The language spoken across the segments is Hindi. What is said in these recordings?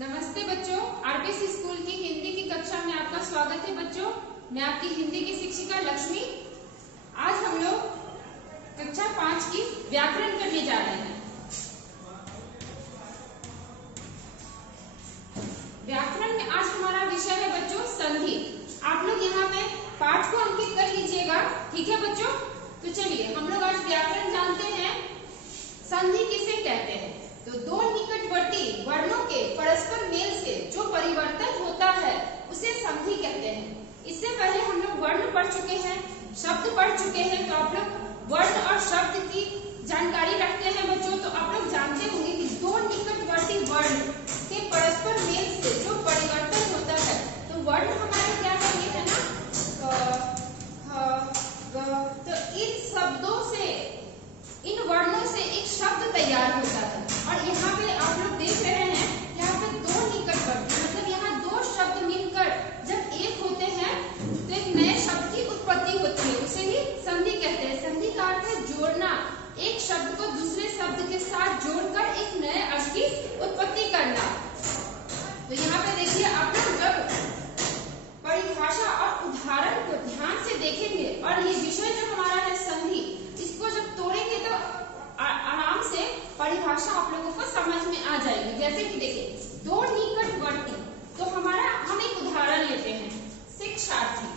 नमस्ते बच्चों, आरपीएस स्कूल की हिंदी की कक्षा में आपका स्वागत है। बच्चों, मैं आपकी हिंदी की शिक्षिका लक्ष्मी। आज हम लोग कक्षा 5 की व्याकरण करने जा रहे हैं। व्याकरण में आज हमारा विषय है बच्चों संधि। आप लोग यहाँ पे पाठ को अंकित कर लीजिएगा, ठीक है बच्चों। तो चलिए हम लोग आज व्याकरण जानते हैं। संधि किसे कहते हैं? तो दो निकटवर्ती वर्णों के परस्पर मेल से जो परिवर्तन होता है उसे संधि कहते हैं। इससे पहले हम लोग वर्ण पढ़ चुके हैं, शब्द पढ़ चुके हैं। तो आप लोग वर्ण और शब्द की जानकारी रखते हैं बच्चों। तो आप लोग जानते होंगे कि दो निकटवर्ती वर्ण के परस्पर मेल से जो परिवर्तन होता है, तो वर्ण हमारे क्या कहेंगे है ना, तो इन शब्दों से, इन वर्णों से एक शब्द तैयार होता है। और यहाँ पे आप लोग देख रहे हैं, यहाँ पे दो निकटवर्ती, मतलब यहाँ दो शब्द मिलकर जब एक होते हैं तो एक नए शब्द की उत्पत्ति होती है, उसे ही संधि कहते हैं। संधि का अर्थ है जोड़ना, एक शब्द को दूसरे शब्द के साथ जोड़कर एक नए अर्थ की उत्पत्ति करना। तो यहाँ पे देखिए, आप लोग जब परिभाषा और उदाहरण को ध्यान से देखेंगे और ये विषय जो हमारा है संधि, इसको जब तोड़ेंगे तो आराम से परिभाषा आप लोगों को समझ में आ जाएगी। जैसे कि देखिए, दो निकटवर्ती, तो हमारा हम एक उदाहरण लेते हैं, शिक्षार्थी।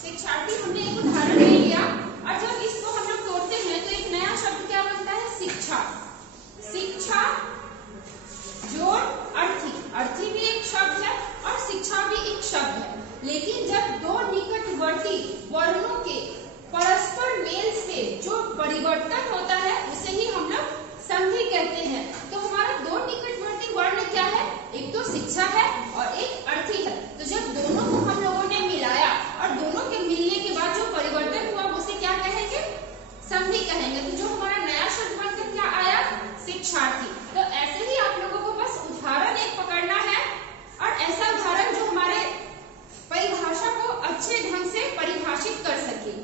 शिक्षार्थी हमने एक उदाहरण ले लिया और जब इसको हम लोग तोड़ते हैं तो एक नया शब्द क्या बनता है? शिक्षा। शिक्षा जोड़ अर्थी, अर्थी भी एक शब्द है और शिक्षा भी एक शब्द है। लेकिन जब दो निकटवर्ती वर्णों के परस्पर मेल से जो परिवर्तन होता है उसे ही हम लोग संधि कहते हैं। तो हमारा दो निकटवर्ती वर्ण क्या है? एक तो शिक्षा है और एक अर्थी है। तो जब दोनों को हम लोगों ने मिलाया और दोनों के मिलने के बाद जो परिवर्तन हुआ उसे क्या कहेंगे? संधि कहेंगे। तो जो हमारा नया शब्द बनकर क्या आया? शिक्षार्थी। तो ऐसे ही आप लोगों को बस उदाहरण एक पकड़ना है और ऐसा उदाहरण जो हमारे परिभाषा को अच्छे ढंग से परिभाषित कर सके।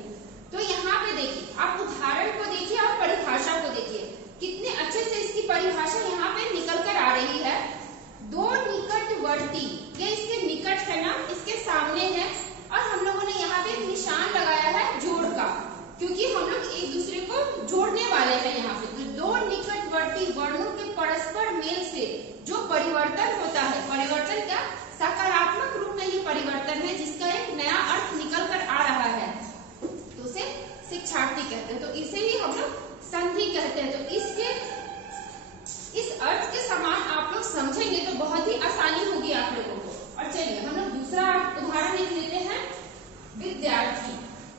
तो यहाँ पे देखिए, आप उदाहरण को देखिए और परिभाषा को देखिए, कितने अच्छे से इसकी परिभाषा यहाँ पे निकल कर आ रही है। दो निकटवर्ती, ये इसके निकट है ना, इसके सामने है और हम लोगों ने यहाँ पे एक निशान लगाया है जोड़ का, क्योंकि हम लोग एक दूसरे को जोड़ने वाले हैं यहाँ पे। तो दो निकटवर्ती वर्णों के परस्पर मेल से जो परिवर्तन होता है, परिवर्तन क्या, सकारात्मक रूप में ये परिवर्तन है जिसका एक नया अर्थ निकल कर आ रहा है, तो उसे शिक्षार्थी कहते हैं। तो इसे ही हम लोग संधि कहते हैं। तो इस अर्थ के समान आप लोग समझेंगे तो बहुत ही आसानी होगी आप लोगों को। और चलिए हम लोग दूसरा उदाहरण एक लेते हैं, विद्यार्थी।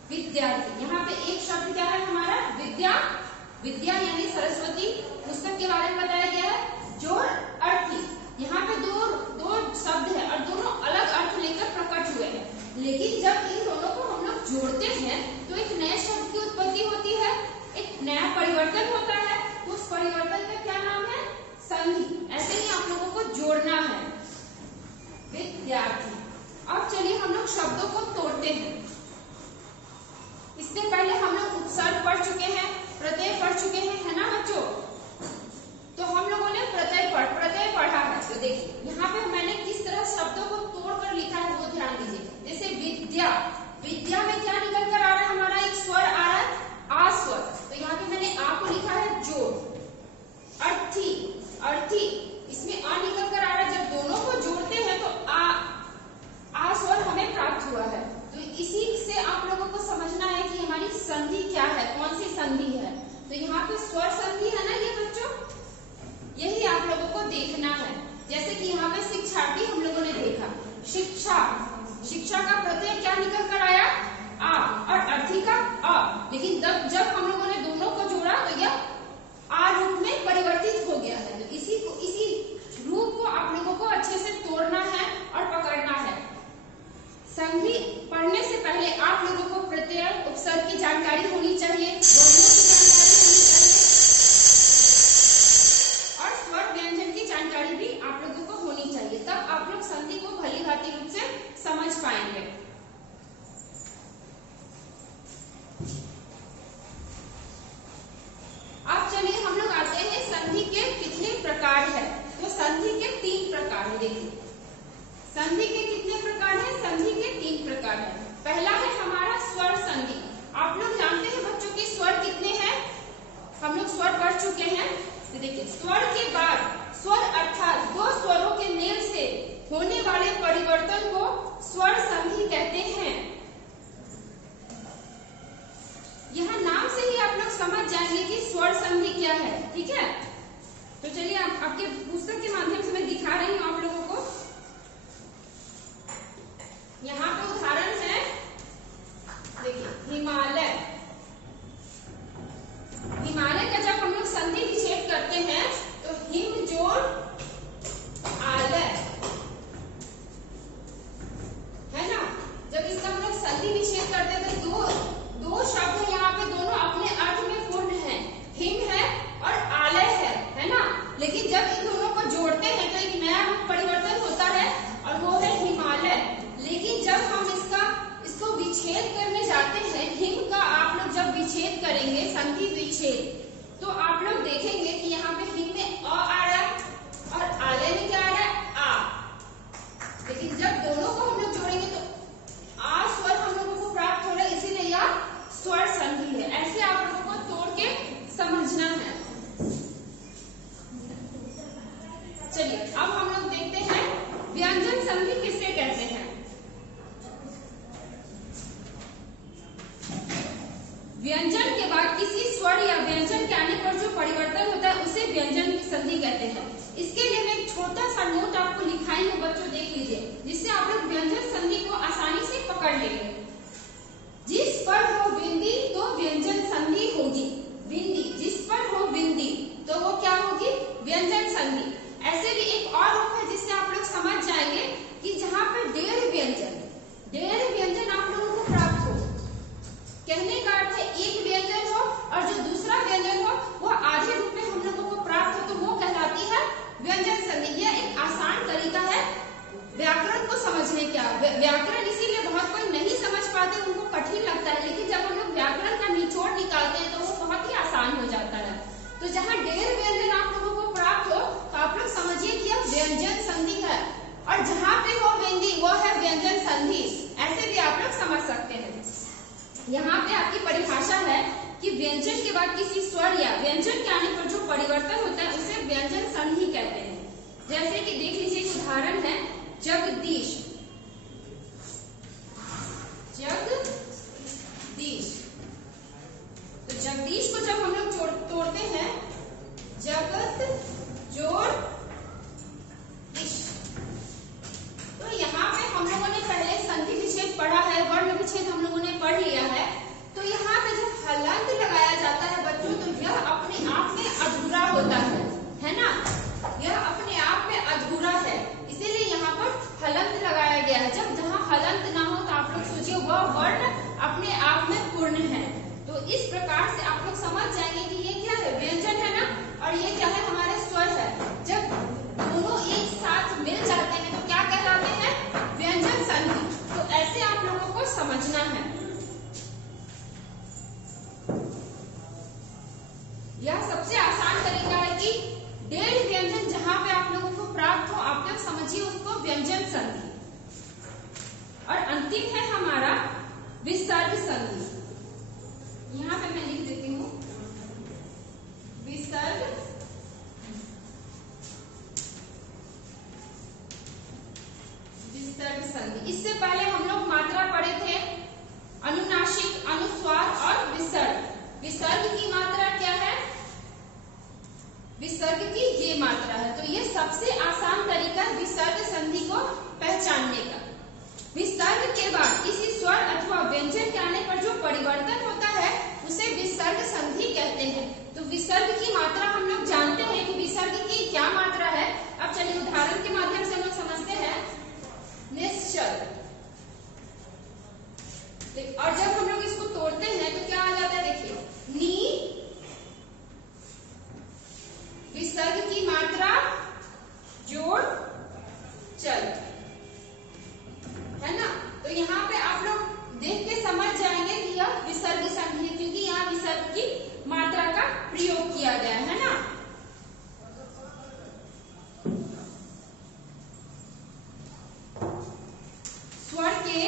विद्यार्थी, यहाँ पे एक शब्द क्या है हमारा? विद्या। विद्या यानी सरस्वती, पुस्तक के बारे में बताया गया है। जोड़ अर्थी, यहाँ पे दो शब्द है और दोनों अलग अर्थ लेकर प्रकट हुए हैं। लेकिन जब इन दोनों को हम लोग जोड़ते हैं तो एक नए शब्द की उत्पत्ति होती है, एक नया परिवर्तन होता है। तो उस परिवर्तन का क्या नाम है? संधि। ऐसे ही आप लोगों को जोड़ना है। विद्यार्थी। अब चलिए हम लोग शब्दों को तोड़ते हैं। इससे पहले हम लोग जाएंगे कि स्वर संधि क्या है। ठीक है, तो चलिए आपके पुस्तक के माध्यम से मैं दिखा रही हूँ आप लोगों को। यहाँ पे उदाहरण है, देखिए हिमालय। हिमालय का जब हम लोग संधि विच्छेद करते हैं तो हिम जोड़ आलय, है ना। जब इसका हम लोग संधि विच्छेद करते हैं तो दो शब्द यहाँ पे दोनों अपने अर्थ में पूर्ण है, हिम है और आलय है ना। लेकिन जब इन दोनों को जोड़ते हैं तो एक नया रूप परिवर्तन होता है और वो है हिमालय। लेकिन जब हम इसको विच्छेद करने जाते हैं, हिम का आप लोग जब विच्छेद करेंगे संधि विच्छेद, तो आप लोग देखेंगे कि यहाँ पे हिम में अ आ रहा है और आलय में क्या आ रहा है, आ। लेकिन जब दोनों को हम लोग जोड़ेंगे तो आ स्वर हम लोगों को प्राप्त हो रहा है, इसीलिए यह स्वर संधि है। ऐसे आप लोगों को तोड़ के समझना है। चलिए अब हम लोग देखते हैं व्यंजन संधि किसे कहते हैं। व्यंजन के बाद किसी स्वर या व्यंजन के आने पर जो परिवर्तन होता है उसे व्यंजन की संधि कहते हैं। इसके लिए मैं एक छोटा सा नोट आपको लिखाई हूँ, बच्चों देख लीजिए, जिससे आप लोग व्यंजन संधि को आसानी से पकड़ लेंगे। जिस पर हो बिंदी तो व्यंजन संधि होगी। बिंदी, जिस पर हो बिंदी तो वो क्या होगी, व्यंजन संधि। ऐसे भी एक और रूप है जिससे आप लोग समझ जाएंगे कि जहाँ पे डेढ़ व्यंजन आप लोगों को प्राप्त हो। कहने का अर्थ है एक व्यंजन हो और जो दूसरा व्यंजन हो वो आधे रूप में हम लोगों को प्राप्त हो, तो वो कहलाती है व्यंजन संधि। यह एक आसान तरीका है व्याकरण को समझने का। व्याकरण इसीलिए बहुत कोई नहीं समझ पाते, उनको कठिन लगता है, लेकिन जब हम लोग व्याकरण का निचोड़ निकालते हैं तो वो बहुत ही आसान हो जाता है। तो जहाँ डेढ़ व्यंजन आप लोगों को प्राप्त हो तो आप लोग समझिए कि यह व्यंजन संधि है, और जहाँ पे हो बिंदी वो है व्यंजन संधि। ऐसे भी आप लोग समझ सकते हैं। यहाँ पे आपकी परिभाषा है कि व्यंजन के बाद किसी स्वर या व्यंजन के आने पर जो परिवर्तन होता है उसे व्यंजन संधि कहते हैं। जैसे कि देख लीजिए एक उदाहरण है, जगदीश। तो जगदीश को जब हम लोग तोड़ते हैं, जगत जोड़ इश, तो यहाँ पे हम लोगों ने पहले संधि विच्छेद पढ़ा है, वर्ण विच्छेद हम लोगों ने पढ़ लिया है। तो यहाँ पे जब हलंत लगाया जाता है बच्चों, तो यह अपने आप में अधूरा होता है ना। यह अपने आप में अधूरा है, इसीलिए यहाँ पर हलंत लगाया गया है। जब जहाँ हलंत ना हो तो आप लोग सोचिए वह वर्ण अपने आप में पूर्ण है। तो इस प्रकार से आप लोग समझ जाएंगे कि ये क्या है, व्यंजन है ना, और ये क्या है, हमारे स्वर है। जब दोनों एक साथ मिल जाते हैं तो क्या कहलाते हैं, व्यंजन संधि। तो ऐसे आप लोगों को समझना है। यह सबसे आसान तरीका है कि डेढ़ व्यंजन जहां पे आप लोगों को प्राप्त हो, आप लोग समझिए उसको व्यंजन संधि। और अंतिम है हमारा विसर्ग संधि। यहाँ पे मैं लिख देती हूँ विसर्ग संधि। इससे पहले हम लोग मात्रा पढ़े थे, अनुनासिक, अनुस्वार और विसर्ग। विसर्ग की मात्रा क्या है, विसर्ग की ये मात्रा है। तो ये सबसे आसान तरीका है विसर्ग संधि को पहचानने का। विसर्ग के बाद किसी स्वर अथवा व्यंजन के आने पर जो परिवर्तन होता है उसे विसर्ग संधि कहते हैं। तो विसर्ग की मात्रा हम लोग जानते हैं कि विसर्ग की क्या मात्रा है। अब चलिए उदाहरण के माध्यम से हम लोग समझते हैं। निश्चल, और जब हम लोग इसको तोड़ते हैं तो क्या आ जाता है, देखिए नी, विसर्ग की मात्रा जोड़ चल, है ना। तो यहाँ पे आप लोग देख के समझ जाएंगे कि यह विसर्ग संधि है, क्योंकि यहाँ विसर्ग की मात्रा का प्रयोग किया गया है ना। स्वर के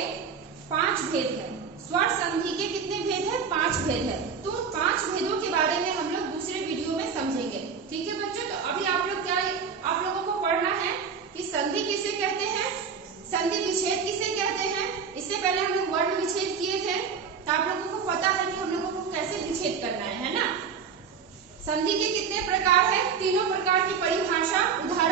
5 भेद है। स्वर संधि के कितने भेद है, 5 भेद है। तो 5 भेदों के बारे में हम लोग दूसरे वीडियो में समझेंगे। ठीक है बच्चों, तो अभी आप लोग क्या, आप लोगों को पढ़ना है कि संधि किसे कहते हैं, संधि विच्छेद किसे कहते हैं। इससे पहले हम लोग वर्ण विच्छेद किए थे, तो आप लोगों को पता है कि हम लोगों को कैसे विच्छेद करना है ना। संधि के कितने प्रकार है? तीनों प्रकार की परिभाषा उदाहरण